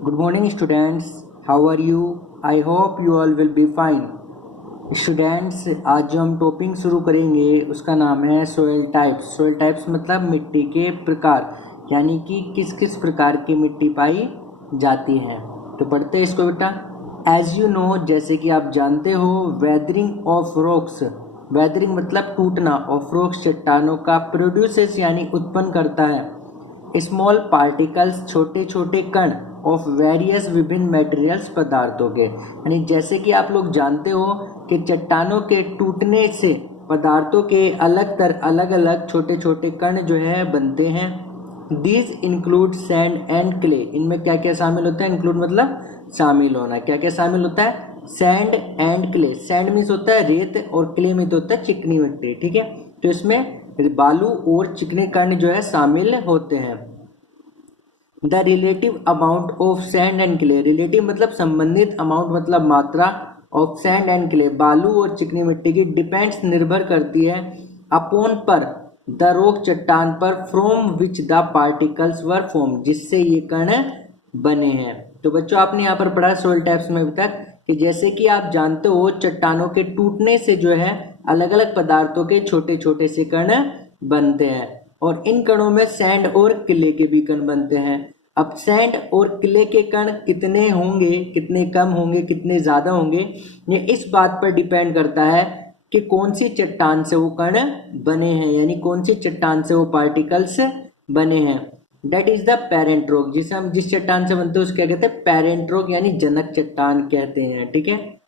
Good morning students, how are you? I hope you all will be fine. Students, आज जो हम topic शुरू करेंगे उसका नाम है सोइल टाइप्स। सोइल टाइप्स मतलब मिट्टी के प्रकार, यानी कि किस किस प्रकार की मिट्टी पाई जाती है। तो पढ़ते हैं इसको बेटा। एज यू नो, जैसे कि आप जानते हो, वेदरिंग ऑफ रॉक्स, वेदरिंग मतलब टूटना, ऑफ रॉक्स चट्टानों का, प्रोड्यूसेस यानी उत्पन्न करता है, स्मॉल पार्टिकल्स छोटे छोटे कण, ऑफ वेरियस विभिन्न मटेरियल्स पदार्थों के। यानी जैसे कि आप लोग जानते हो कि चट्टानों के टूटने से पदार्थों के अलग अलग छोटे छोटे कण जो है बनते हैं। These include sand and clay, इनमें क्या क्या शामिल होता है? इंक्लूड मतलब शामिल होना। क्या क्या शामिल होता है? Sand and clay. Sand means होता है रेत और क्ले मीन्स होता है चिकनी मिट्टी। ठीक है, तो इसमें बालू और चिकने कण जो है शामिल होते हैं। The relative amount of sand and clay, relative मतलब संबंधित, अमाउंट मतलब मात्रा, ऑफ सैंड एंड क्ले बालू और चिकनी मिट्टी की, डिपेंड्स निर्भर करती है, अपॉन पर, द रॉक चट्टान पर, from which the particles were form, जिससे ये कण बने हैं। तो बच्चों आपने यहाँ पर पढ़ा सोइल टाइप्स में अभी तक कि जैसे कि आप जानते हो चट्टानों के टूटने से जो है अलग अलग पदार्थों के छोटे छोटे से कण बनते हैं, और इन कणों में सैंड और क्ले के भी कण बनते हैं। अब सैंड और क्ले के कण कितने होंगे, कितने कम होंगे, कितने ज्यादा होंगे, ये इस बात पर डिपेंड करता है कि कौन सी चट्टान से वो कण बने हैं, यानी कौन सी चट्टान से वो पार्टिकल्स बने हैं। That is the parent rock, जिसे हम जिस चट्टान से बनते हैं उसको क्या कहते हैं? पेरेंट रॉक, यानी जनक चट्टान कहते हैं। ठीक है।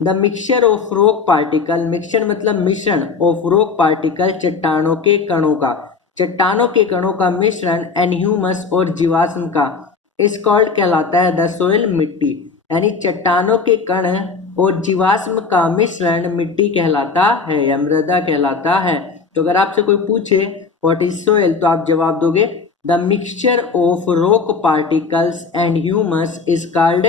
The mixture of rock particle, mixture मतलब मिश्रण, ऑफ रॉक पार्टिकल चट्टानों के कणों का, चट्टानों के कणों का मिश्रण, एंड ह्यूमस और जीवाश्म का, इस कॉल्ड कहलाता है द सोइल, मिट्टी। यानी चट्टानों के कण और जीवाश्म का मिश्रण मिट्टी कहलाता है या मृदा कहलाता है। तो अगर आपसे कोई पूछे व्हाट इज सोइल, तो आप जवाब दोगे the mixture of rock particles and humus is called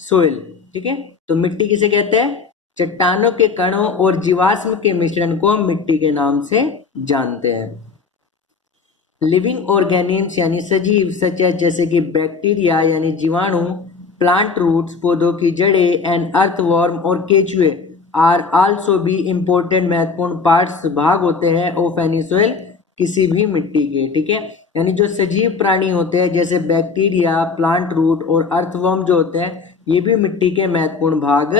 soil. ठीक है, तो मिट्टी किसे कहते हैं? चट्टानों के कणों और जीवाश्म के मिश्रण को हम मिट्टी के नाम से जानते हैं। लिविंग ऑर्गेनिम्स यानी सजीव, सच जैसे कि बैक्टीरिया यानी जीवाणु, प्लांट रूट्स पौधों की जड़ें, एंड अर्थवॉर्म और केचुए, आर आल्सो भी इम्पोर्टेंट महत्वपूर्ण पार्ट्स, भाग होते हैं, ऑफ एनी सोइल, किसी भी मिट्टी के। ठीक है, यानी जो सजीव प्राणी होते हैं जैसे बैक्टीरिया, प्लांट रूट और अर्थवॉर्म जो होते हैं, ये भी मिट्टी के महत्वपूर्ण भाग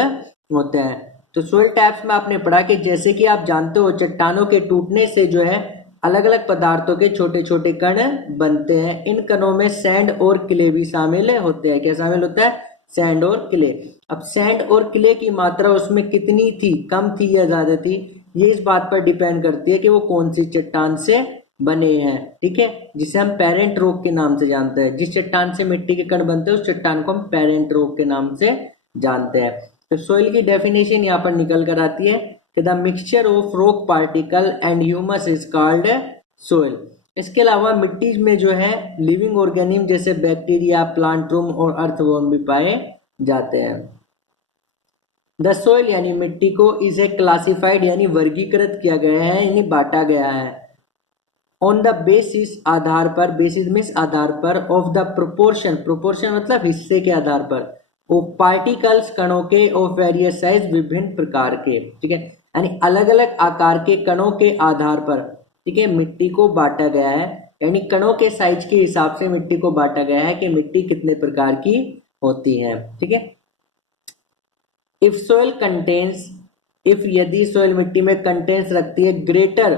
होते हैं। तो सोइल टाइप्स में आपने पढ़ा कि जैसे कि आप जानते हो चट्टानों के टूटने से जो है अलग अलग पदार्थों के छोटे छोटे कण बनते हैं। इन कणों में सैंड और क्ले भी शामिल होते हैं। क्या शामिल होता है? सैंड और क्ले। अब सैंड और क्ले की मात्रा उसमें कितनी थी, कम थी या ज्यादा थी, ये इस बात पर डिपेंड करती है कि वो कौन सी चट्टान से बने हैं। ठीक है, जिसे हम पेरेंट रॉक के नाम से जानते हैं। जिस चट्टान से मिट्टी के कण बनते हैं उस चट्टान को हम पेरेंट रॉक के नाम से जानते हैं। तो सोइल की डेफिनेशन यहाँ पर निकल कर आती है कि the mixture of rock particle and humus is called soil. इसके अलावा मिट्टी में जो है लिविंग ऑर्गेनिज्म जैसे बैक्टीरिया, प्लांट रूम और अर्थवॉर्म भी पाए जाते हैं। द सोइल यानी मिट्टी को इसे क्लासिफाइड यानी वर्गीकृत किया गया है, यानी बांटा गया है, ऑन द बेसिस आधार पर, बेसिस मीन्स आधार पर, ऑफ द प्रोपोर्शन, प्रोपोर्शन मतलब हिस्से के आधार पर, ऑफ पार्टिकल्स कणों के, ऑफ वेरियस साइज विभिन्न प्रकार के। ठीक है, यानी अलग अलग आकार के कणों के आधार पर, ठीक है, मिट्टी को बांटा गया है, यानी कणों के साइज के हिसाब से मिट्टी को बांटा गया है कि मिट्टी कितने प्रकार की होती है। ठीक है। इफ सोइल कंटेन्स, इफ यदि सोइल मिट्टी में कंटेन्स रखती है ग्रेटर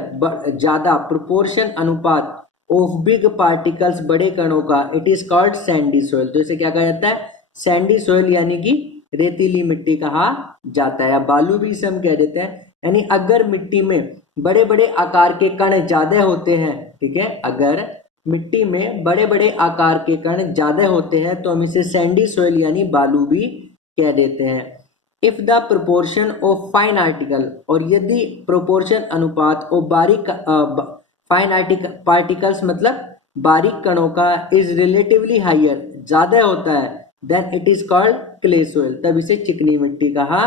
ज्यादा, प्रोपोर्शन अनुपात, ऑफ बिग पार्टिकल्स बड़े कणों का, it is called Sandy soil. तो इसे क्या कहा जाता है? सैंडी सोइल, यानी कि रेतीली मिट्टी कहा जाता है, या बालू भी इसे हम कह देते हैं। यानी अगर मिट्टी में बड़े बड़े आकार के कण ज्यादा होते हैं, ठीक है, अगर मिट्टी में बड़े बड़े आकार के कण ज्यादा होते हैं तो हम इसे सैंडी सोइल यानी बालू भी कह देते हैं। If the proportion of fine article, और यदि प्रोपोर्शन अनुपात और बारीक फाइन पार्टिकल्स मतलब बारीक कणों का, इज रिलेटिवली हायर ज्यादा होता है, then it is called clay soil, तब इसे चिकनी मिट्टी कहा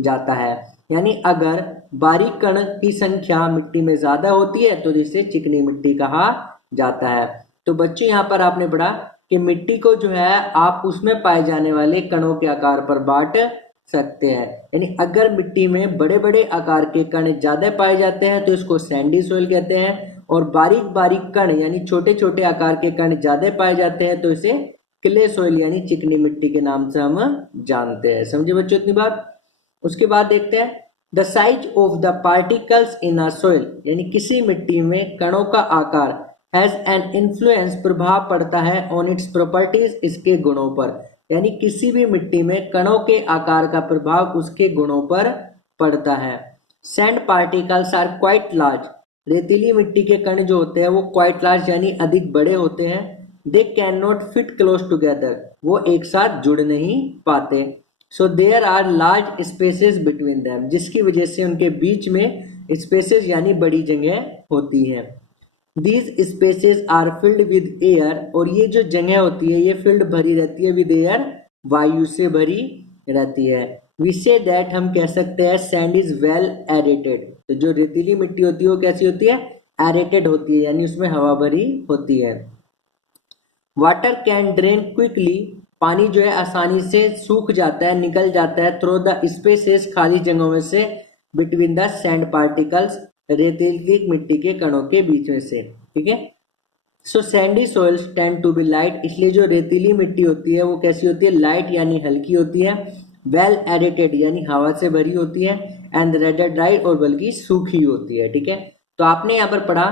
जाता है। यानी अगर बारीक कण की संख्या मिट्टी में ज्यादा होती है तो इसे चिकनी मिट्टी कहा जाता है। तो बच्चों यहाँ पर आपने पढ़ा कि मिट्टी को जो है आप उसमें पाए जाने वाले कणों के आकार पर बांट सकते हैं। यानी अगर मिट्टी में बड़े बड़े आकार के कण ज्यादा पाए जाते हैं तो इसको सैंडी सोइल कहते हैं, और बारीक बारीक कण यानी छोटे छोटे आकार के कण ज्यादा पाए जाते हैं तो इसे क्ले सोइल यानी चिकनी मिट्टी के नाम से हम जानते हैं। समझे बच्चों इतनी बात। उसके बाद देखते हैं the size of the particles in a soil, यानी किसी मिट्टी में कणों का आकार हैज एन इन्फ्लुएंस, प्रभाव पड़ता है ऑन इट्स प्रॉपर्टीज, इसके गुणों पर। यानी किसी भी मिट्टी में कणों के आकार का प्रभाव उसके गुणों पर पड़ता है। Sand particles are quite large, रेतीली मिट्टी के कण जो होते हैं वो क्वाइट लार्ज यानी अधिक बड़े होते हैं। They can not fit close together, वो एक साथ जुड़ नहीं पाते। So there are large spaces between them, जिसकी वजह से उनके बीच में स्पेसेस यानी बड़ी जगह होती है। These spaces are filled with air, और ये जो जगह होती है ये फिल्ड भरी रहती है विद एयर, वायु से भरी रहती है। वी से दैट, हम कह सकते हैं सैंड इज वेल एरेटेड, तो जो रेतीली मिट्टी होती है वो कैसी होती है, एरेटेड होती है यानी उसमें हवा भरी होती है। वाटर कैन ड्रेन क्विकली, पानी जो है आसानी से सूख जाता है, निकल जाता है थ्रू द स्पेसेस, खाली जगहों में से, बिटवीन द सैंड पार्टिकल्स, रेतीली मिट्टी के कणों के बीच में से। ठीक है। So sandy soils tend to be light, इसलिए जो रेतीली मिट्टी होती है वो कैसी होती है, लाइट यानी हल्की होती है। वेल एरेटेड यानी हवा से भरी होती है। एंड रेडर ड्राई, और बल्कि सूखी होती है। ठीक है। तो आपने यहाँ पर पढ़ा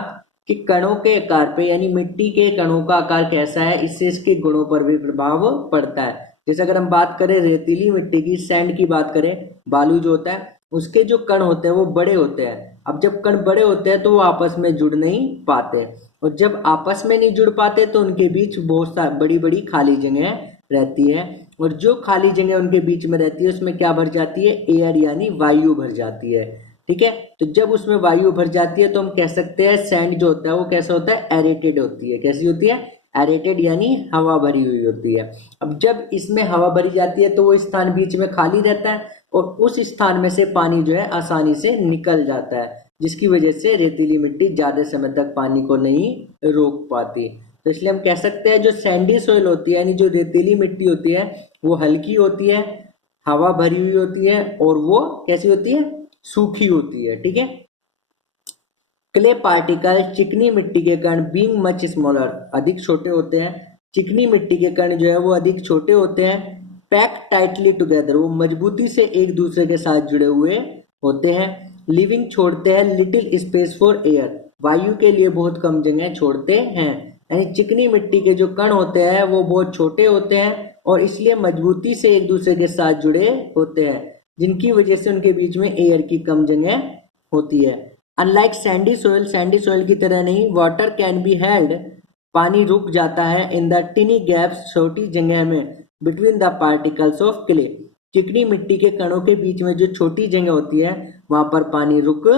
कि कणों के आकार पे यानी मिट्टी के कणों का आकार कैसा है, इससे इसके गुणों पर भी प्रभाव पड़ता है। जैसे अगर हम बात करें रेतीली मिट्टी की, सैंड की बात करें, बालू जो होता है उसके जो कण होते हैं वो बड़े होते हैं। अब जब कण बड़े होते हैं तो वो आपस में जुड़ नहीं पाते, और जब आपस में नहीं जुड़ पाते तो उनके बीच बहुत सारी बड़ी बड़ी खाली जगह रहती है, और जो खाली जगह उनके बीच में रहती है उसमें क्या भर जाती है, एयर यानी वायु भर जाती है। ठीक है। तो जब उसमें वायु भर जाती है तो हम कह सकते हैं सैंड जो होता है वो कैसा होता है, एरेटेड होती है। कैसी होती है, एरेटेड यानी हवा भरी हुई होती है। अब जब इसमें हवा भरी जाती है तो वो स्थान बीच में खाली रहता है, और उस स्थान में से पानी जो है आसानी से निकल जाता है, जिसकी वजह से रेतीली मिट्टी ज्यादा समय तक पानी को नहीं रोक पाती। तो इसलिए हम कह सकते हैं जो सैंडी सोइल होती है यानी जो रेतीली मिट्टी होती है वो हल्की होती है, हवा भरी हुई होती है, और वो कैसी होती है, सूखी होती है। ठीक है। क्ले पार्टिकल, चिकनी मिट्टी के कण, बीइंग मच स्मॉलर, अधिक छोटे होते हैं। चिकनी मिट्टी के कण जो है वो अधिक छोटे होते हैं। पैक टाइटली टुगेदर, वो मजबूती से एक दूसरे के साथ जुड़े हुए होते हैं। लिविंग, छोड़ते हैं लिटिल स्पेस फॉर एयर, वायु के लिए बहुत कम जगह छोड़ते हैं। यानी चिकनी मिट्टी के जो कण होते हैं वो बहुत छोटे होते हैं और इसलिए मजबूती से एक दूसरे के साथ जुड़े होते हैं, जिनकी वजह से उनके बीच में एयर की कम जगह होती है। अनलाइक सैंडी सोइल की तरह नहीं, वाटर कैन बी हेल्ड, पानी रुक जाता है इन द टिनी गैप्स, छोटी जगह में, between the particles of clay, चिकनी मिट्टी के कणों के बीच में जो छोटी जगह होती है वहां पर पानी रुक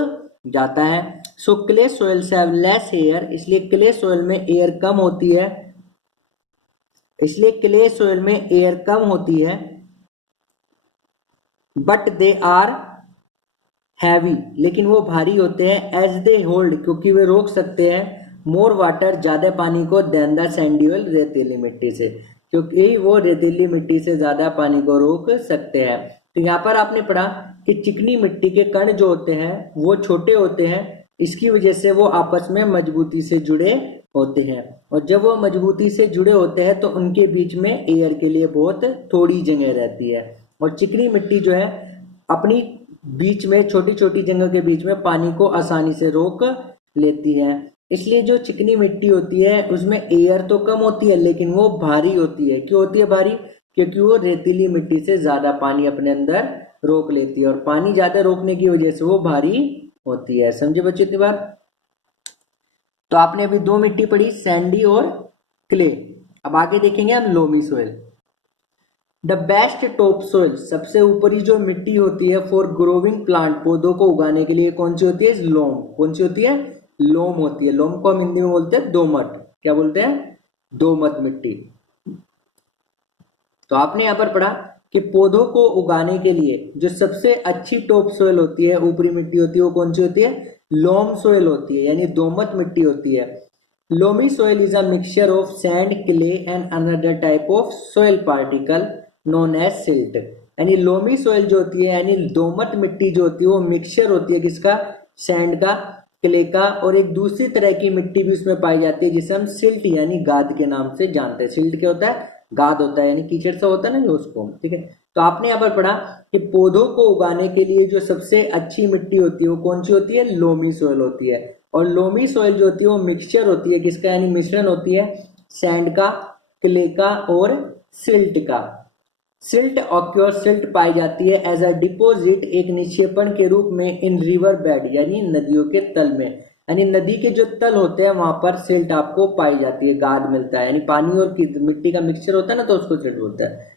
जाता है। So clay soils have less air, इसलिए क्ले सोइल में एयर कम होती है, बट दे आर हैवी, लेकिन वो भारी होते हैं। एज दे होल्ड, क्योंकि वे रोक सकते हैं, मोर वाटर, ज्यादा पानी को, देन द सैंडी ऑयल, रेतीली मिट्टी से, क्योंकि वो रेतीली मिट्टी से ज्यादा पानी को रोक सकते हैं। तो यहाँ पर आपने पढ़ा कि चिकनी मिट्टी के कण जो होते हैं वो छोटे होते हैं, इसकी वजह से वो आपस में मजबूती से जुड़े होते हैं, और जब वो मजबूती से जुड़े होते हैं तो उनके बीच में एयर के लिए बहुत थोड़ी जगह रहती है, और चिकनी मिट्टी जो है अपनी बीच में छोटी छोटी जगह के बीच में पानी को आसानी से रोक लेती है। इसलिए जो चिकनी मिट्टी होती है उसमें एयर तो कम होती है लेकिन वो भारी होती है। क्यों होती है भारी? क्योंकि वो रेतीली मिट्टी से ज्यादा पानी अपने अंदर रोक लेती है, और पानी ज्यादा रोकने की वजह से वो भारी होती है। समझे बच्चे इतनी बार? तो आपने अभी दो मिट्टी पढ़ी, सैंडी और क्ले। अब आगे देखेंगे हम loamy soil. The best top soil, सबसे ऊपरी जो मिट्टी होती है फॉर ग्रोविंग प्लांट, पौधों को उगाने के लिए कौन सी होती है? लोम। कौन सी होती है? लोम होती है। लोम को हम हिंदी में बोलते हैं दोमट। क्या बोलते हैं? दोमट मिट्टी। तो आपने यहां पर पढ़ा कि पौधों को उगाने के लिए जो सबसे अच्छी टॉप सोइल होती है, ऊपरी मिट्टी होती है, वो कौन सी होती है? लोम सोइल होती है, यानी दोमट मिट्टी होती है। Loamy soil is a mixture of sand, clay and another type of soil particle known as silt. यानी लोमी सोइल जो होती है यानी दोमट मिट्टी जो होती है वो मिक्सचर होती है किसका, सैंड का, क्ले का, और एक दूसरी तरह की मिट्टी भी उसमें पाई जाती है जिसे हम सिल्ट यानी गाद के नाम से जानते हैं। सिल्ट क्या होता है, गाद होता है, यानी कीचड़ सा होता है ना जो, उसको, ठीक है। तो आपने यहाँ पर पढ़ा कि पौधों को उगाने के लिए जो सबसे अच्छी मिट्टी होती है वो कौन सी होती है, लोमी सोइल होती है। और लोमी सोइल जो होती है वो मिक्सचर होती है किसका, यानी मिश्रण होती है सैंड का, क्ले का और सिल्ट का। सिल्ट ऑक्योर, सिल्ट पाई जाती है एज अ डिपोजिट, एक निक्षेपण के रूप में, इन रिवर बेड यानी नदियों के तल में। यानी नदी के जो तल होते हैं वहां पर सिल्ट आपको पाई जाती है, गाद मिलता है, यानी पानी और मिट्टी का मिक्सचर होता है ना, तो उसको सिल्ट बोलते हैं।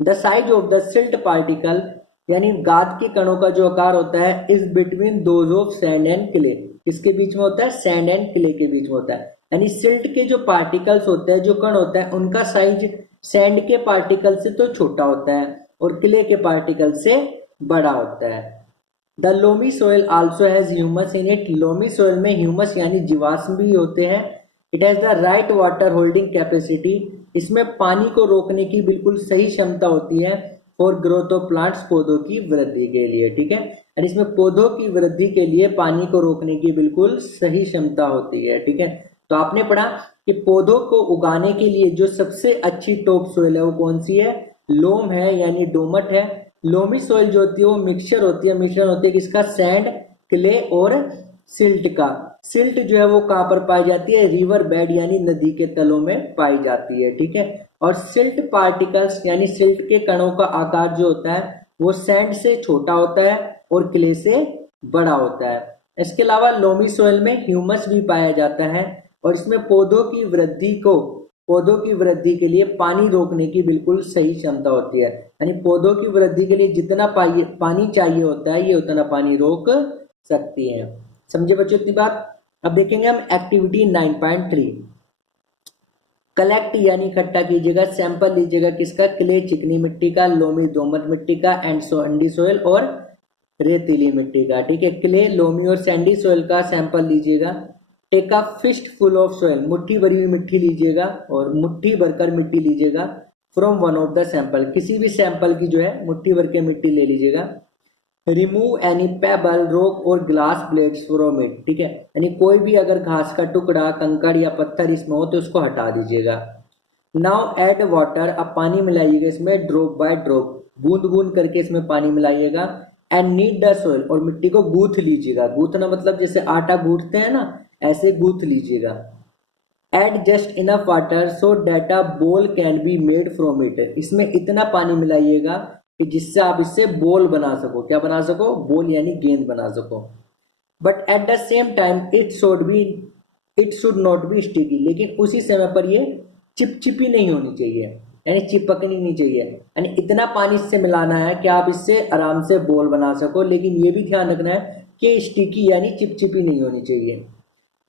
The size of the silt particle, यानी गाद के कणों का जो आकार होता है, is between those of sand and clay. किसके बीच में होता है, सैंड एंड क्ले के बीच में होता है। यानी सिल्ट के जो पार्टिकल्स होते हैं, जो कण होता है, उनका साइज सैंड के पार्टिकल से तो छोटा होता है और क्ले के पार्टिकल से बड़ा होता है। The loamy soil also has humus in it, loamy soil में ह्यूमस यानी जीवाश्म भी होते हैं। It has the right water holding capacity, इसमें पानी को रोकने की बिल्कुल सही क्षमता होती है फॉर ग्रोथ ऑफ प्लांट्स, पौधों की वृद्धि के लिए, ठीक है। और इसमें पौधों की वृद्धि के लिए पानी को रोकने की बिल्कुल सही क्षमता होती है, ठीक है। तो आपने पढ़ा कि पौधों को उगाने के लिए जो सबसे अच्छी टॉप सोइल है वो कौन सी है, लोम है यानी दोमट है। लोमी सोइल जो होती है वो मिक्सचर होती है, मिश्रण होती है किसका, सैंड, क्ले और सिल्ट का। सिल्ट जो है वो कहां पर पाई जाती है, रिवर बेड यानी नदी के तलों में पाई जाती है, ठीक है। और सिल्ट पार्टिकल्स यानी सिल्ट के कणों का आकार जो होता है वो सैंड से छोटा होता है और क्ले से बड़ा होता है। इसके अलावा लोमी सोइल में ह्यूमस भी पाया जाता है और इसमें पौधों की वृद्धि के लिए पानी रोकने की बिल्कुल सही क्षमता होती है। यानी पौधों की वृद्धि के लिए जितना पानी चाहिए होता है ये उतना पानी रोक सकती है। समझे बच्चों इतनी बात। अब देखेंगे हम एक्टिविटी 9.3। कलेक्ट यानी इकट्ठा कीजिएगा, सैंपल लीजिएगा किसका, क्ले चिकनी मिट्टी का, लोमी दोमट मिट्टी का, एंड सैंडी सोइल और रेतीली मिट्टी का, ठीक है। क्ले, लोमी और सैंडी सोइल का सैंपल लीजिएगा। Take a fistful of soil, मुट्ठी भरी हुई मिट्टी लीजिएगा और मुट्ठी भरकर मिट्टी लीजिएगा। From one of the sample, किसी भी सैंपल की जो है मुट्ठी भर के मिट्टी ले लीजिएगा। रिमूव एनी पेबल, रॉक और ग्लास ब्लेड्स फ्रॉम इट, ठीक है। यानी कोई भी अगर घास का टुकड़ा, कंकड़ या पत्थर इसमें हो तो उसको हटा दीजिएगा। नाउ ऐड वाटर, अब पानी मिलाइएगा इसमें, ड्रॉप बाय ड्रॉप, बूंद बूंद करके इसमें पानी मिलाइएगा। एंड नीड द सोइल, और मिट्टी को गूथ लीजिएगा। गूथना मतलब जैसे आटा गूंथते हैं ना, ऐसे गूथ लीजिएगा। Add just enough water so that a ball can be made from it, इसमें इतना पानी मिलाइएगा कि जिससे आप इससे बॉल बना सको। क्या बना सको, बॉल यानी गेंद बना सको। But at the same time it should not be sticky, लेकिन उसी समय पर ये चिपचिपी नहीं होनी चाहिए, यानी चिपकनी नहीं चाहिए। यानी इतना पानी इससे मिलाना है कि आप इससे आराम से बॉल बना सको, लेकिन ये भी ध्यान रखना है कि स्टिकी यानी चिपचिपी नहीं होनी चाहिए।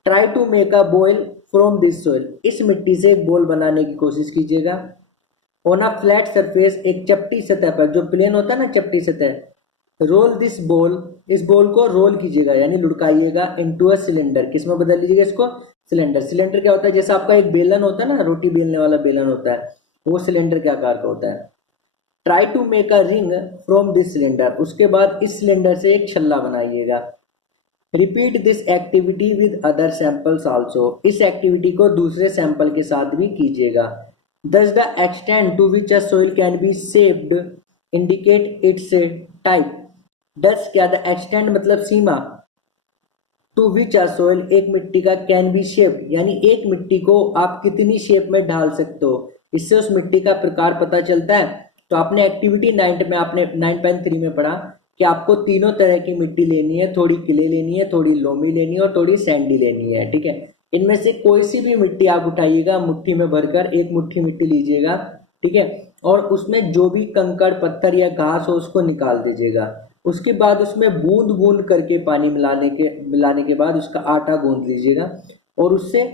Try to make a ball from this soil, इस मिट्टी से एक बॉल बनाने की कोशिश कीजिएगा। ऑन अ फ्लैट सरफेस, एक चपटी सतह पर, जो प्लेन होता है ना चपटी सतह, रोल दिस बॉल, इस बॉल को रोल कीजिएगा यानी लुढ़काइएगा। इनटू अ सिलेंडर, किसमें बदल लीजिएगा इसको, सिलेंडर। सिलेंडर क्या होता है, जैसा आपका एक बेलन होता है ना, रोटी बेलने वाला बेलन होता है, वो सिलेंडर के आकार का होता है। Try to make a ring from this cylinder, उसके बाद इस सिलेंडर से एक छल्ला बनाइएगा। Repeat this activity with other samples also, इस एक्टिविटी को दूसरे सैंपल के साथ भी कीजिएगा। Thus the extent to which a soil can be shaped indicate its type। Thus क्या, द एक्सटेंट मतलब सीमा, टू विच अ सोइल एक मिट्टी का, कैन बी शेप यानी एक मिट्टी को आप कितनी शेप में ढाल सकते हो, इससे उस मिट्टी का प्रकार पता चलता है। तो आपने एक्टिविटी 9 में, आपने 9.3 में पढ़ा कि आपको तीनों तरह की मिट्टी लेनी है, थोड़ी क्ले लेनी है, थोड़ी लोमी लेनी है और थोड़ी सैंडी लेनी है, ठीक है। इनमें से कोई सी भी मिट्टी आप उठाइएगा, मुट्ठी में भरकर एक मुट्ठी मिट्टी लीजिएगा, ठीक है। और उसमें जो भी कंकड़ पत्थर या घास हो उसको निकाल दीजिएगा। उसके बाद उसमें बूंद बूंद करके पानी मिलाने के बाद उसका आटा गूंद लीजिएगा और उससे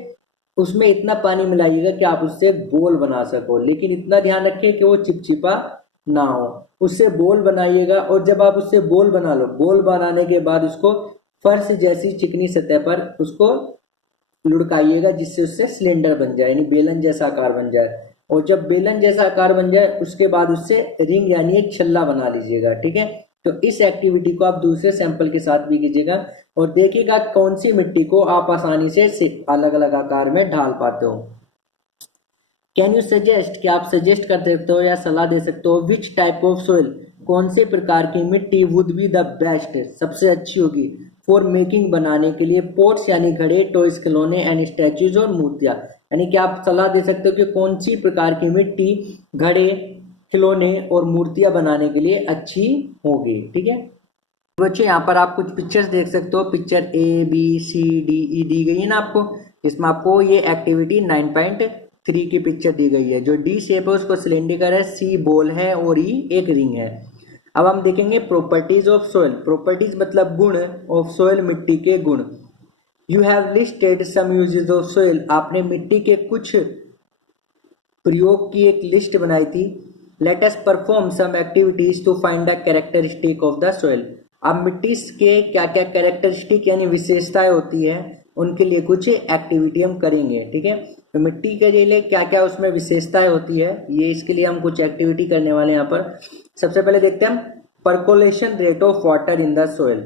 उसमें इतना पानी मिलाइएगा कि आप उससे बोल बना सको, लेकिन इतना ध्यान रखिए कि वो चिपचिपा ना हो। उससे बोल बनाइएगा और जब आप उससे बोल बना लो, बोल बनाने के बाद उसको फर्श जैसी चिकनी सतह पर उसको लुढ़काइएगा जिससे उससे सिलेंडर बन जाए, यानी बेलन जैसा आकार बन जाए। और जब बेलन जैसा आकार बन जाए उसके बाद उससे रिंग यानी एक छल्ला बना लीजिएगा, ठीक है। तो इस एक्टिविटी को आप दूसरे सैंपल के साथ भी कीजिएगा और देखिएगा कौन सी मिट्टी को आप आसानी से अलग अलग आकार में ढाल पाते हो। कैन यू सजेस्ट, कि आप सजेस्ट कर सकते हो या सलाह दे सकते हो, विच टाइप ऑफ सोइल, कौन से प्रकार की मिट्टी वुड बी द बेस्ट, सबसे अच्छी होगी, फॉर मेकिंग, बनाने के लिए, पोट्स यानी घड़े, टॉयज खिलौने, एंड स्टैचूज और मूर्तियां, यानी कि आप सलाह दे सकते हो कि कौन सी प्रकार की मिट्टी घड़े, खिलौने और मूर्तियां बनाने के लिए अच्छी होगी, ठीक है। बच्चों यहाँ पर आप कुछ पिक्चर्स देख सकते हो, पिक्चर ABCDE दी गई है ना आपको, जिसमें आपको ये एक्टिविटी 9.3 की पिक्चर दी गई है। जो डी शेप है उसको सिलेंडर है, C बॉल है और E एक रिंग है। अब हम देखेंगे प्रॉपर्टीज ऑफ सोइल। प्रॉपर्टीज मतलब गुण, ऑफ सोइल मिट्टी के गुण। You have listed some uses of soil, आपने मिट्टी के कुछ प्रयोग की एक लिस्ट बनाई थी। Let us perform some activities to find the characteristic of the soil. अब मिट्टी के क्या क्या कैरेक्टरिस्टिक यानी विशेषताएं होती है उनके लिए कुछ एक्टिविटी हम करेंगे, ठीक है। तो मिट्टी के लिए क्या क्या उसमें विशेषताएं होती है, ये इसके लिए हम कुछ एक्टिविटी करने वाले हैं यहाँ पर। सबसे पहले देखते हैं हम percolation rate of water in the soil.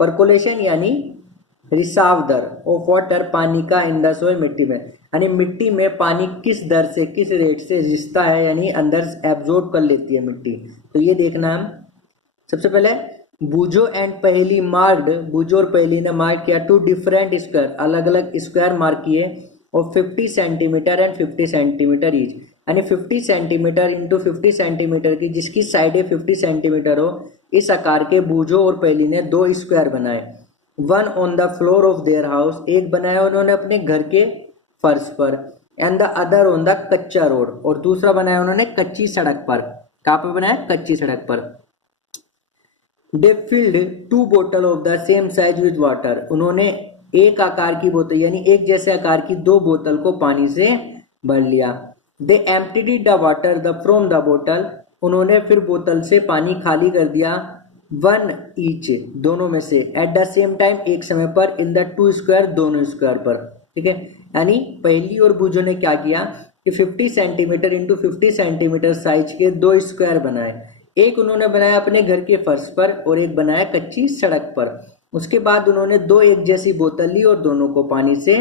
Percolation यानी रिसाव दर ऑफ वाटर, पानी का, इन द सोइल मिट्टी में, यानी मिट्टी में पानी किस दर से किस रेट से रिसता है, यानी अंदर एब्जॉर्ब कर लेती है मिट्टी। तो ये देखना हम सबसे पहले बूजो एंड पहेली मार्क्ड, बूजो और पहेली ने मार्क किया टू डिफरेंट स्क्वायर, अलग अलग स्क्वायर मार्क किए, और 50 सेंटीमीटर एंड 50 सेंटीमीटर ईच, यानी 50 सेंटीमीटर इंटू 50 सेंटीमीटर की जिसकी साइडें 50 सेंटीमीटर हो, इस आकार के बूजो और पहेली ने दो स्क्वायर बनाए। One on the floor of their house, एक बनाया उन्होंने अपने घर के फर्श पर, and the other on the कच्चा रोड, और दूसरा बनाया उन्होंने कच्ची सड़क पर। कहाँ पर बनाया? कच्ची सड़क पर। दे फिल्ड 2 बोतल of the same size with water, उन्होंने एक आकार की बोतल यानी एक जैसे आकार की 2 बोतल को पानी से भर लिया। They emptied the water the from the बोतल, उन्होंने फिर बोतल से पानी खाली कर दिया, 1 ईच, दोनों में से, एट द सेम टाइम, एक समय पर, इन द 2 स्क्वायर, दोनों स्क्वायर पर, ठीक है। यानी पहली और बूजो ने क्या किया कि 50 सेंटीमीटर इंटू 50 सेंटीमीटर साइज के 2 स्क्वायर बनाए। एक उन्होंने बनाया अपने घर के फर्श पर और एक बनाया कच्ची सड़क पर। उसके बाद उन्होंने 2 एक जैसी बोतल ली और दोनों को पानी से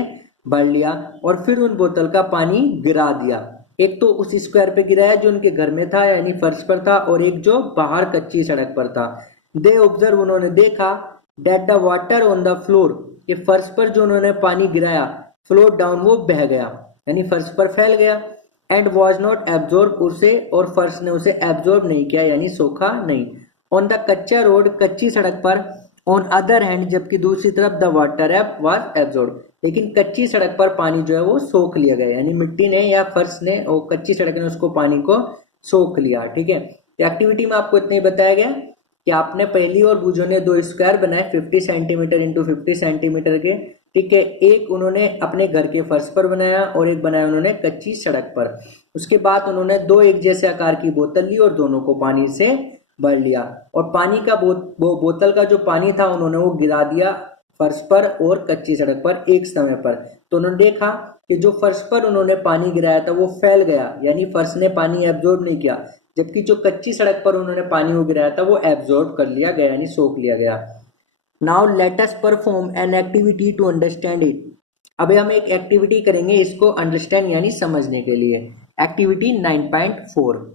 भर लिया और फिर उन बोतल का पानी गिरा दिया। एक तो उस स्क्वायर पे गिराया जो उनके घर में था यानी फर्श पर था, और एक जो बाहर कच्ची सड़क पर था। दे ऑब्जर्व, उन्होंने देखा, that the water on the floor, कि फर्श पर जो उन्होंने पानी गिराया, फ्लोट डाउन, वो बह गया यानी फर्श पर फैल गया, एंड वॉज नॉट एब्जॉर्ब, उसे और फर्श ने उसे एब्जॉर्ब नहीं किया यानी सोखा नहीं। ऑन द कच्चा रोड, कच्ची सड़क पर, ऑन अदर हैंड, जबकि दूसरी तरफ the water app was absorb, लेकिन कच्ची सड़क पर पानी जो है वो सोख लिया गया, यानी मिट्टी ने या फर्श ने और कच्ची सड़क ने उसको पानी को सोख लिया, ठीक है। एक्टिविटी में आपको इतना ही बताया गया कि आपने पहली और बूजो ने 2 स्क्वायर बनाए 50 सेंटीमीटर इंटू 50 सेंटीमीटर के, ठीक है। एक उन्होंने अपने घर के फर्श पर बनाया और एक बनाया उन्होंने कच्ची सड़क पर। उसके बाद उन्होंने 2 एक जैसे आकार की बोतल ली और दोनों को पानी से भर लिया, और पानी का बोतल का जो पानी था उन्होंने वो गिरा दिया फर्श पर और कच्ची सड़क पर एक समय पर। तो उन्होंने देखा कि जो फर्श पर उन्होंने पानी गिराया था वो फैल गया यानी फर्श ने पानी एब्जॉर्ब नहीं किया, जबकि जो कच्ची सड़क पर उन्होंने पानी वो गिराया था वो एब्जॉर्ब कर लिया गया यानी सोख लिया गया। Now let us perform an activity to understand it. अभी हम एक एक्टिविटी करेंगे इसको अंडरस्टैंड यानी समझने के लिए। एक्टिविटी 9.4।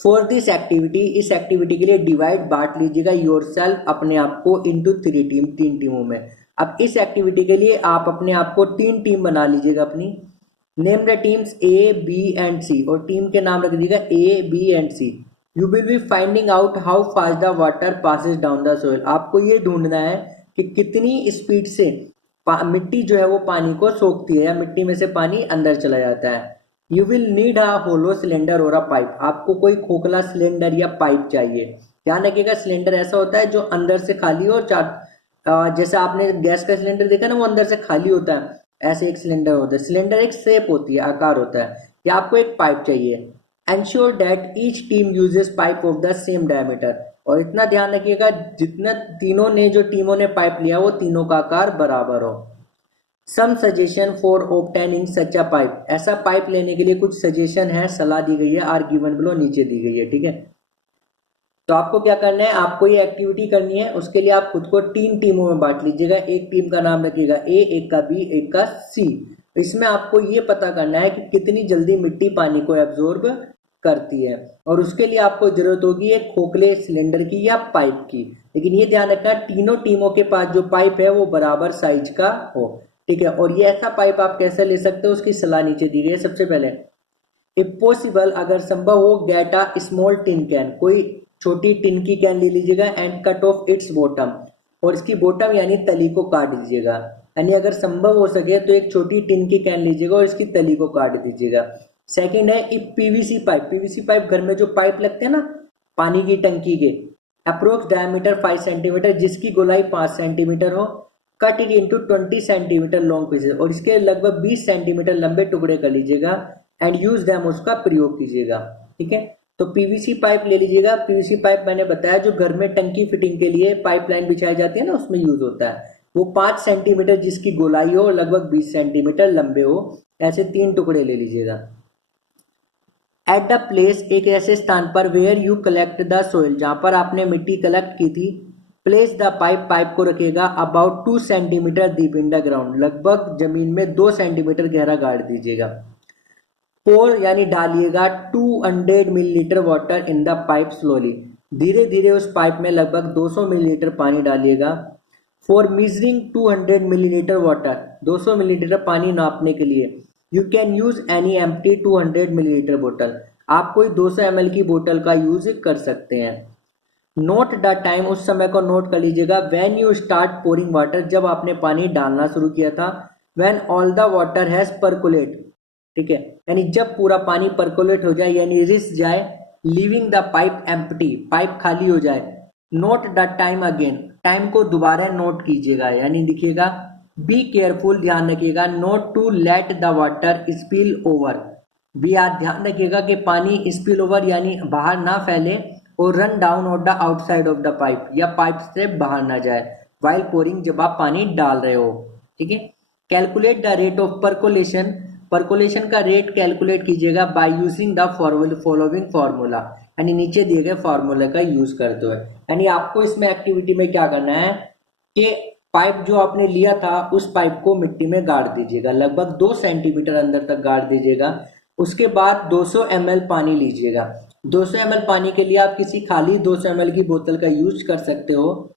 फॉर दिस एक्टिविटी, इस एक्टिविटी के लिए डिवाइड, बांट लीजिएगा योरसेल्फ, अपने आप को, इनटू 3 टीम, 3 टीमों में। अब इस एक्टिविटी के लिए आप अपने आप को 3 टीम बना लीजिएगा अपनी। Name the teams A, B and C, और टीम के नाम रख दीजिएगा A, B and C। You will be finding out how fast the water passes down the soil, आपको ये ढूंढना है कि कितनी स्पीड से मिट्टी जो है वो पानी को सोखती है या मिट्टी में से पानी अंदर चला जाता है। You will need a hollow cylinder और अ पाइप, आपको कोई खोखला सिलेंडर या पाइप चाहिए। ध्यान रखिएगा सिलेंडर ऐसा होता है जो अंदर से खाली हो, जैसे आपने गैस का सिलेंडर देखा ना वो अंदर से खाली होता है, ऐसे एक सिलेंडर होता है। सिलेंडर एक शेप होती है, आकार होता है, या आपको एक पाइप चाहिए। Ensure that each team uses pipe of the same diameter, और इतना ध्यान रखिएगा जितना तीनों ने जो टीमों ने पाइप लिया वो तीनों का आकार बराबर हो। Some suggestion for obtaining such a pipe, ऐसा पाइप लेने के लिए कुछ सजेशन है, सलाह दी गई है, आर गिवन बिलो, नीचे दी गई है। ठीक है, तो आपको क्या करना है, आपको ये एक्टिविटी करनी है। उसके लिए आप खुद को 3 टीमों में बांट लीजिएगा। एक टीम का नाम रखिएगा ए, एक का बी, एक का सी। इसमें आपको ये पता करना है कि कितनी जल्दी मिट्टी पानी को एब्जॉर्ब करती है, और उसके लिए आपको जरूरत होगी एक खोखले सिलेंडर की या पाइप की। लेकिन ये ध्यान रखना, तीनों टीमों के पास जो पाइप है वो बराबर साइज का हो। ठीक है, और ये ऐसा पाइप आप कैसे ले सकते हो, उसकी सलाह नीचे दी गई है। सबसे पहले, इफ पॉसिबल, अगर संभव हो, get a small tin can, कोई छोटी टिन की कैन ले लीजिएगा, and cut of its bottom, और इसकी बॉटम यानी तली को काट दीजिएगा। यानी अगर संभव हो सके तो एक छोटी टिन की कैन लीजिएगा और इसकी तली को काट दीजिएगा। सेकंड है, if PVC pipe, PVC pipe घर में जो पाइप लगते हैं ना पानी की टंकी के, अप्रोक्स डायमीटर 5 सेंटीमीटर, जिसकी गोलाई 5 सेंटीमीटर हो, cut it into 20 centimetre long pieces, और इसके लगभग 20 सेंटीमीटर लंबे टुकड़े कर लीजिएगा, एंड यूज दैम, उसका प्रयोग कीजिएगा। ठीक है, तो पीवीसी पाइप ले लीजिएगा। पीवीसी पाइप मैंने बताया जो घर में टंकी फिटिंग के लिए पाइपलाइन बिछाई जाती है ना, उसमें यूज होता है। वो 5 सेंटीमीटर जिसकी गोलाई हो, लगभग 20 सेंटीमीटर लंबे हो, ऐसे 3 टुकड़े ले लीजिएगा। एट द प्लेस, एक ऐसे स्थान पर, where you collect the soil, जहां पर आपने मिट्टी कलेक्ट की थी, प्लेस द पाइप, पाइप को रखेगा about 2 centimetre deep in the ground, लगभग जमीन में 2 सेंटीमीटर गहरा गाड़ दीजिएगा। पोर यानी डालिएगा 200 millilitre water in the pipe slowly, धीरे धीरे उस पाइप में लगभग 200 मिलीलीटर पानी डालिएगा। For measuring 200 millilitre water, 200 millilitre पानी नापने के लिए, you can use any empty 200 millilitre बोतल, आप कोई 200 ml की बोतल का यूज कर सकते हैं। नोट द टाइम, उस समय को नोट कर लीजिएगा। When you start pouring water, जब आपने पानी डालना शुरू किया था। When all the water has percolate, ठीक है, यानी जब पूरा पानी परकोलेट हो जाए, यानी रिस जाए। Leaving the pipe empty, pipe खाली हो जाए। Note the time again, time को दोबारा नोट कीजिएगा, यानी दिखिएगा। बी केयरफुल, ध्यान रखिएगा, not to let the water spill over, भी आप ध्यान रखिएगा कि पानी स्पिल ओवर यानी बाहर ना फैले, और run down of the outside of the pipe, या पाइप से बाहर ना जाए वाइल पोरिंग, जब आप पानी डाल रहे हो। ठीक है, calculate the rate of percolation, percolation का रेट कैलकुलेट कीजिएगा by using the following formula, यानी नीचे दिए गए फार्मूला का यूज करते हुए। यानी आपको इसमें एक्टिविटी में क्या करना है कि पाइप जो आपने लिया था उस पाइप को मिट्टी में गाड़ दीजिएगा, लगभग 2 सेंटीमीटर अंदर तक गाड़ दीजिएगा। उसके बाद 200 ml पानी लीजिएगा। 200 ml पानी के लिए आप किसी खाली 200 ml की बोतल का यूज कर सकते हो,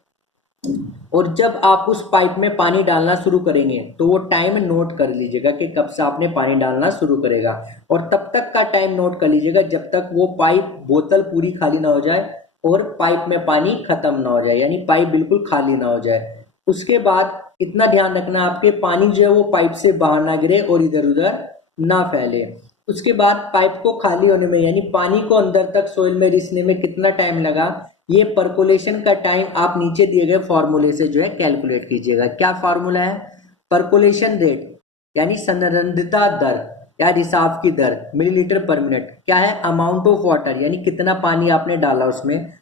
और जब आप उस पाइप में पानी डालना शुरू करेंगे तो वो टाइम नोट कर लीजिएगा कि कब से आपने पानी डालना शुरू करेगा, और तब तक का टाइम नोट कर लीजिएगा जब तक वो पाइप बोतल पूरी खाली ना हो जाए और पाइप में पानी खत्म ना हो जाए, यानी पाइप बिल्कुल खाली ना हो जाए। उसके बाद इतना ध्यान रखना आपके पानी जो है वो पाइप से बाहर ना गिरे और इधर उधर ना फैले। उसके बाद पाइप को खाली होने में, यानी पानी को अंदर तक सोइल में रिसने में कितना टाइम लगा, ये परकोलेशन का टाइम आप नीचे दिए गए फॉर्मूले से जो है कैलकुलेट कीजिएगा। क्या फॉर्मूला है, परकोलेशन रेट यानी संरंध्रता दर या रिसाव की दर, मिलीलीटर पर मिनट। क्या है, अमाउंट ऑफ वाटर यानी कितना पानी आपने डाला उसमें,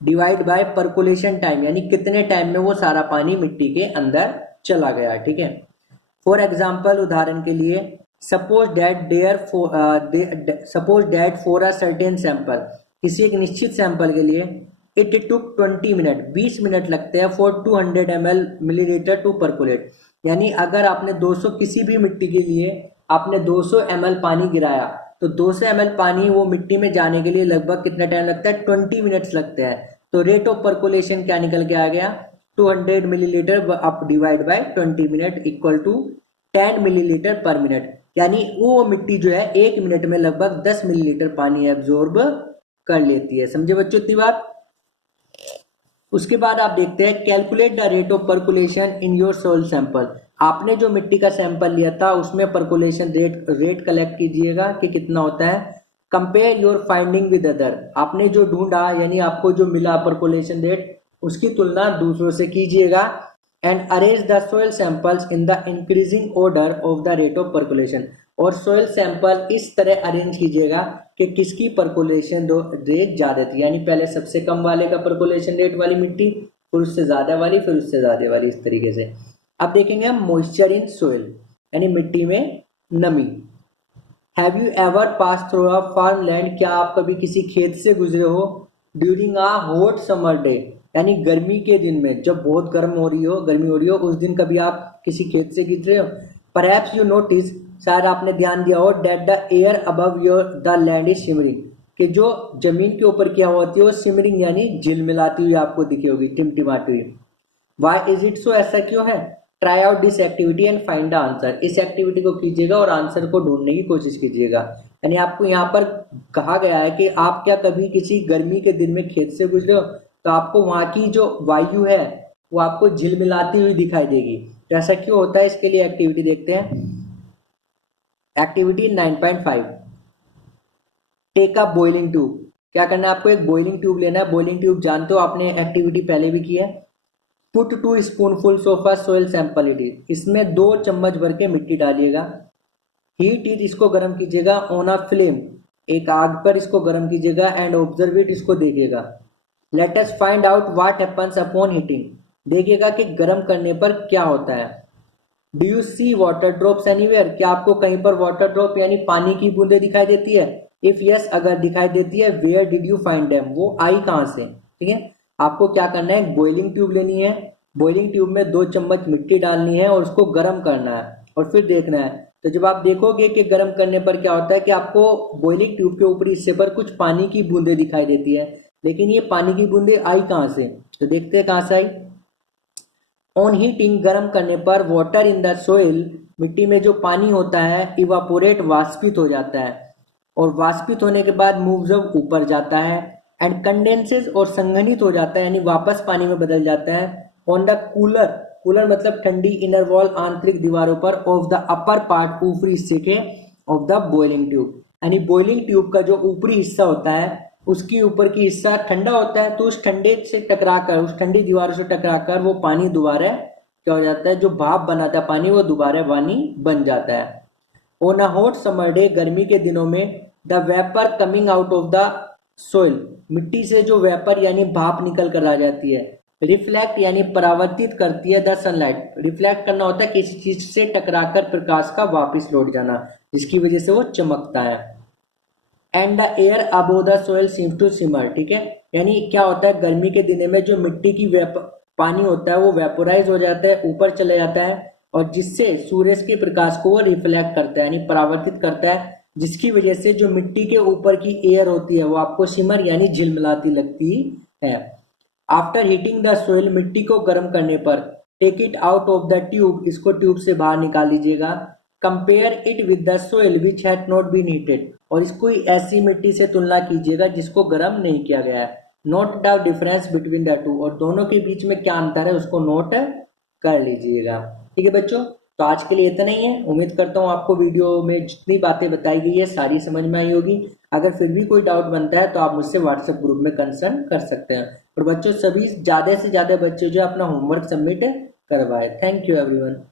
डिवाइड बाय परकोलेशन टाइम यानी कितने टाइम में वो सारा पानी मिट्टी के अंदर चला गया। ठीक है, फॉर एग्जाम्पल, उदाहरण के लिए, suppose that for a certain sample, किसी एक निश्चित सैंपल के लिए, इट टुक 20 मिनट, 20 मिनट लगते हैं, for 200 ml millilitre to percolate, यानी अगर आपने 200 किसी भी मिट्टी के लिए आपने 200 ml पानी गिराया तो 200 ml पानी वो मिट्टी में जाने के लिए लगभग कितना टाइम लगता है, 20 मिनट्स लगते हैं। तो रेट ऑफ परकोलेशन क्या निकल के आ गया, 200 millilitre up divide by 20 minute equal to 10 millilitre per minute, यानी वो मिट्टी जो है 1 मिनट में लगभग 10 मिलीलीटर पानी एब्जॉर्ब कर लेती है। समझे बच्चों इतनी बात। उसके बाद आप देखते हैं, calculate the rate of percolation in your soil sample, आपने जो मिट्टी का सैंपल लिया था उसमें परकुलेशन रेट कलेक्ट कीजिएगा कि कितना होता है। Compare your finding with other, आपने जो ढूंढा यानी आपको जो मिला परकुलेशन रेट, उसकी तुलना दूसरों से कीजिएगा। And arrange the soil samples in the increasing order of the rate of percolation, और सोइल सैंपल इस तरह अरेंज कीजिएगा कि किसकी परकुलेशन रेट ज्यादा थी, यानी पहले सबसे कम वाले का परकुलेशन रेट वाली मिट्टी, फिर उससे ज्यादा वाली, फिर उससे ज्यादा वाली, इस तरीके से। अब देखेंगे हम मॉइस्चर इन सोइल, यानी मिट्टी में नमी। Have you ever pass through a farm land, क्या आप कभी किसी खेत से गुजरे हो during a hot summer day, यानी गर्मी के दिन में, जब बहुत गर्मी हो रही हो उस दिन कभी आप किसी खेत से गुजरे हो। परहैप्स यू नोटिस, शायद आपने ध्यान दिया हो, that the air above your the land is shimmering, कि जो जमीन के ऊपर क्या होती है वो सिमरिंग यानी झिलमिलाती हुई आपको दिखी होगी, टिमटिमाती हुई। वाई इज इट सो, ऐसा क्यों है। Try out this activity and find the answer, इस एक्टिविटी को कीजिएगा और आंसर को ढूंढने की कोशिश कीजिएगा। यानी आपको यहाँ पर कहा गया है कि आप क्या कभी किसी गर्मी के दिन में खेत से गुजरे हो तो आपको वहां की जो वायु है वो आपको झिलमिलाती हुई दिखाई देगी। तो ऐसा क्यों होता है, इसके लिए एक्टिविटी देखते हैं। Activity 9.5, take a boiling tube. क्या करना है आपको, एक बॉइलिंग ट्यूब लेना है। बॉइलिंग ट्यूब जानते हो, आपने एक्टिविटी पहले भी की है। Put 2 spoonfuls of a soil sample it is, इसमें 2 चम्मच भर के मिट्टी डालिएगा। हीट इट, इसको गर्म कीजिएगा। ऑन अ फ्लेम, एक आग पर इसको गर्म कीजिएगा। एंड ऑब्जर्व इट, इसको देखिएगा। Let us find out what happens upon heating, देखिएगा कि गर्म करने पर क्या होता है। Do you see water drops anywhere, क्या आपको कहीं पर वाटर ड्रॉप यानी पानी की बूंदे दिखाई देती है। इफ यस, अगर दिखाई देती है, where did you find them, वो आई कहां से। ठीक है, आपको क्या करना है, बॉइलिंग ट्यूब लेनी है। बॉइलिंग ट्यूब में 2 चम्मच मिट्टी डालनी है और उसको गर्म करना है और फिर देखना है। तो जब आप देखोगे कि गर्म करने पर क्या होता है कि आपको बॉइलिंग ट्यूब के ऊपरी हिस्से पर कुछ पानी की बूंदे दिखाई देती है, लेकिन ये पानी की बूंदे आई कहां से, तो देखते हैं कहां से आई। ऑन हीटिंग, गर्म करने पर, वाटर इन द सोइल, मिट्टी में जो पानी होता है, इवापोरेट, वाष्पित हो जाता है। और वाष्पित होने के बाद मूव्स अप, ऊपर जाता है। एंड कंडेंसेस, और संघनित हो जाता है यानी वापस पानी में बदल जाता है। ऑन द कूलर, कूलर मतलब ठंडी, इनर वॉल, आंतरिक दीवारों पर, ऑफ द अपर पार्ट, ऊपरी हिस्से के, ऑफ द बॉइलिंग ट्यूब, यानी बॉइलिंग ट्यूब का जो ऊपरी हिस्सा होता है उसके ऊपर की हिस्सा ठंडा होता है, तो उस ठंडे से टकराकर, उस ठंडी दीवारों से टकराकर वो पानी दोबारा क्या हो जाता है, जो भाप बनाता है पानी, वो दोबारा पानी बन जाता है। On a hot summer day, गर्मी के दिनों में, the vapour coming out of the soil, मिट्टी से जो वेपर यानी भाप निकल कर आ जाती है। रिफ्लेक्ट यानी परावर्तित करती है द सनलाइट, रिफ्लेक्ट करना होता है किसी चीज से टकराकर प्रकाश का वापस लौट जाना, जिसकी वजह से वो चमकता है। And the air above the soil seems to shimmer, ठीक है, यानी क्या होता है, गर्मी के दिनों में जो मिट्टी की पानी होता है वो वेपोराइज हो जाता है, ऊपर चले जाता है, और जिससे सूर्य के प्रकाश को वो रिफ्लेक्ट करता है यानी परावर्तित करता है, जिसकी वजह से जो मिट्टी के ऊपर की एयर होती है वो आपको सिमर यानी झिलमिलाती लगती है। आफ्टर हीटिंग द सोइल, मिट्टी को गर्म करने पर, take it out of the tube, इसको ट्यूब से बाहर निकाल लीजिएगा। Compare it with the soil which had not been heated, और इसको ऐसी मिट्टी से तुलना कीजिएगा जिसको गर्म नहीं किया गया है। Note the difference between the two, और दोनों के बीच में क्या अंतर है उसको नोट कर लीजिएगा। ठीक है बच्चों, तो आज के लिए इतना ही है। उम्मीद करता हूँ आपको वीडियो में जितनी बातें बताई गई है सारी समझ में आई होगी। अगर फिर भी कोई डाउट बनता है तो आप मुझसे व्हाट्सएप ग्रुप में कंसर्न कर सकते हैं। और बच्चों, सभी ज़्यादा से ज़्यादा बच्चे जो अपना होमवर्क सबमिट करवाए। Thank you everyone.